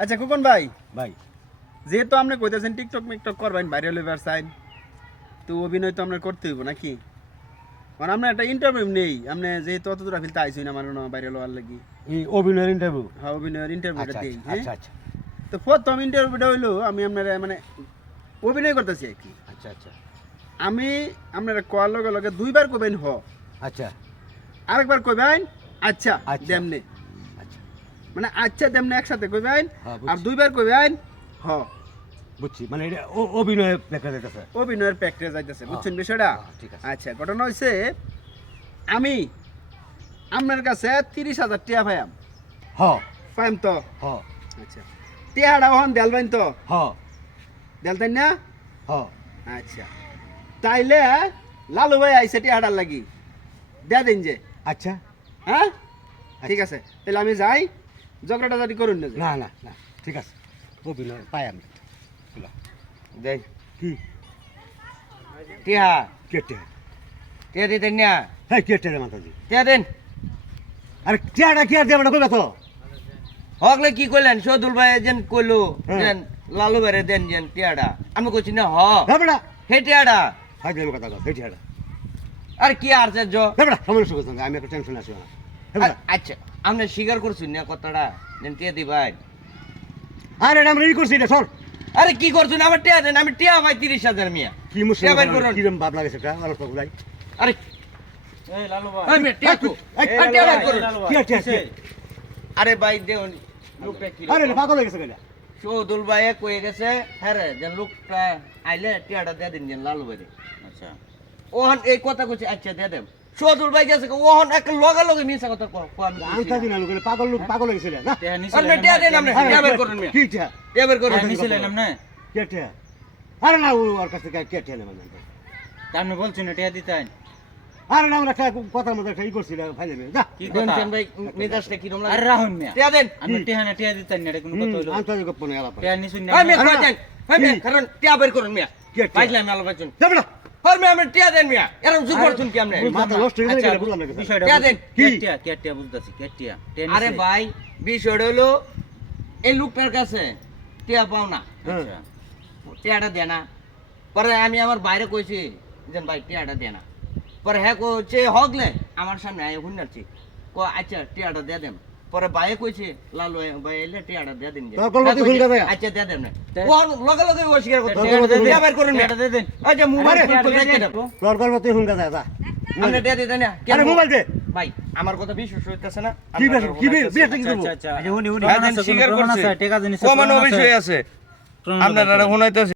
আচ্ছা কুকন ভাই। ভাই। যেহেতু আপনি কইতেছেন টিকটক মিকটক করবেন ভাইরাল হইবার সাইন তো অভিনয় তো আপনার করতে হইব নাকি? মানে আমরা একটা ইন্টারভিউ নেই। আপনি যেহেতু অত দূর ফিলতে আইসুই না আমার ভাইরাল হওয়ার লাগি। এই অভিনয়ের ইন্টারভিউ হ্যাঁ অভিনয়ের ইন্টারভিউটা আচ্ছা দেই আচ্ছা, হ্যাঁ? আচ্ছা আচ্ছা। তো প্রথম ইন্টারভিউটা হইল আমি আপনার মানে অভিনয় করতেছি আর কি। আচ্ছা আচ্ছা। আমি আপনার কোয়ার লগে লগে দুইবার কবেন হ। আচ্ছা। আরেকবার কইবেন আচ্ছা আচ্ছা। দেমনে আচ্ছা মানে আচ্ছা দেমনে একসাথে কইবেন হ্যাঁ, আর। দুইবার কইবেন হ। বুঝছি মানে এটা অ- অভিনয়ে দেখা যাইতেছে। অভিনয়ের প্র্যাকটিস যাইতেছে বুঝছেন বিষয়টা? হ্যাঁ, ঠিক আছে। আচ্ছা ঘটনা হয়েছে আমি আপনার কাছে তিরিশ হাজার টিয়া পাইম হ। পাইম তো? হ। আচ্ছা। টিয়াটা ওখান দেলবেন তো? হ। দেলতেন না? হ। আচ্ছা। তাইলে লালু ভাই আইসে টিয়াটার লাগি। দেয়া দিন যে। আচ্ছা। হ্যাঁ? ঠিক আছে তাহলে আমি যাই। ঝগড়াটা জাতি করুন না যে। না না না ঠিক আছে। অভিনয় পাই আমি। দেখ কি? টিয়া কেটে। টিয়া দিতেন না? হ্যাঁ কেটে রে মাতাজি। টিয়া দেন? আরে কেটা কি আর দেবে না কইবা তো। হকলে কি কইলেন? সদুল ভাই যেন কইলো হ্যাঁ। যেন লালু বেরে দেন যেন টিয়াটা আমি কইছি না হ। হ্যাঁ হে টিয়াটা দেবে কথা কথা হেঁটে হাঁটা আর কি হ্যাঁ বেটা সমস্যা করছেন আমি একটা টেনশন আছি। হ্যাঁ আচ্ছা আপনি স্বীকার করছেন না কথাটা। যেন টিয়া দি ভাই। আরে এটা আমরা ই করছি এটা সর আরে কি করছেন আমার টিয়া দেন আমি টিয়া ভাই তিরিশ হাজার মিয়া। কি। মুসলিম কিরম ভাব লাগে সেটা? আরে লালু ভাই। এই মেয়ে, টিয়া কো? এই, এই, টিয়া বাইর করুন। লালু ভাই, কি আর আরে ভাই দেউন লোকটা কি আরে পাগল হয়ে গেছে কেন সদুল ভাই কয়ে গেছে। হ্যাঁ রে যেন লোকটা আইলে টিয়াটা দিয়ে দিন লালু ভাই আচ্ছা। ওহন এই কথা কইছে আচ্ছা দিয়ে দেব সদুল ভাই গেছে ওহন এক লগে লগে মিছা কথা কো কো আমি আনতা না। লোক পাগল লোক পাগল গেছে না? আর মেয়ে টিয়া দেন আরে, টিয়া বের করুন মিয়া কি টিয়া টিয়া বের করুন টিয়া নিছিলেন আপনি কে টিয়া আরে না ও ওর কাছ থেকে কে টিয়া নেবেন আপনি বলছেন না টিয়া দিতেন আরে না আমরা একটা কথার মধ্যে একটা ই করছি ফাইলে যা। কি কথা? দেন ভাই মেজাজটা কি রকম আরে রাহুল মিয়া। টিয়া দেন। আপনি টিয়া না টিয়া দিতেন না কোনো কথা হইল আনতা গপ্প নেই আলাপ টিয়া নিছুন না আমি? কই দেন? আমি কারণ টিয়া বের করুন মিয়া। কে টিয়া? পাইলাম আলো বাচুন না। হর মিয়া আমি টিয়া দেন মিয়া এরকম জুক করছুন কি আপনি মাথা। নষ্ট হয়ে গেছে আচ্ছা, বুঝলাম না। বিষয়টা টিয়া দেন। কি? টিয়া কে টিয়া বুঝতাছি কে টিয়া আরে? ভাই বিষয়টা হলো এই লোকটার কাছে টিয়া পাও না আচ্ছা টিয়াটা দে না পরে আমি আমার বাইরে কইছি যে ভাই টিয়াটা দে না পরে হ্যাঁ কইছে হগলে আমার সামনে আয় কো আচ্ছা টিয়াটা দে দেন পরে বাইরে কইছে লালু ভাই এলে টিয়াটা দে। দিন দেয়া? আচ্ছা দে দেন ও লগে লগে অস্বীকার করতে টিয়াটা দে দেন। টিয়া বের করুন টিয়াটা দিয়ে দেন। আচ্ছা মোবাইল ফোন তো দেখে দেন যা আপনি আরে মোবাইল দে। ভাই আমার কথা বিশ্বাস হইতেছে না। কি বেশ কি বেশ বেশ কি আচ্ছা আচ্ছা। আচ্ছা হুনি হুনি আছে, স্বীকার করছে। টিয়া জিনিস কমানো বিষয় আছে। আপনারা হুনাইতেছে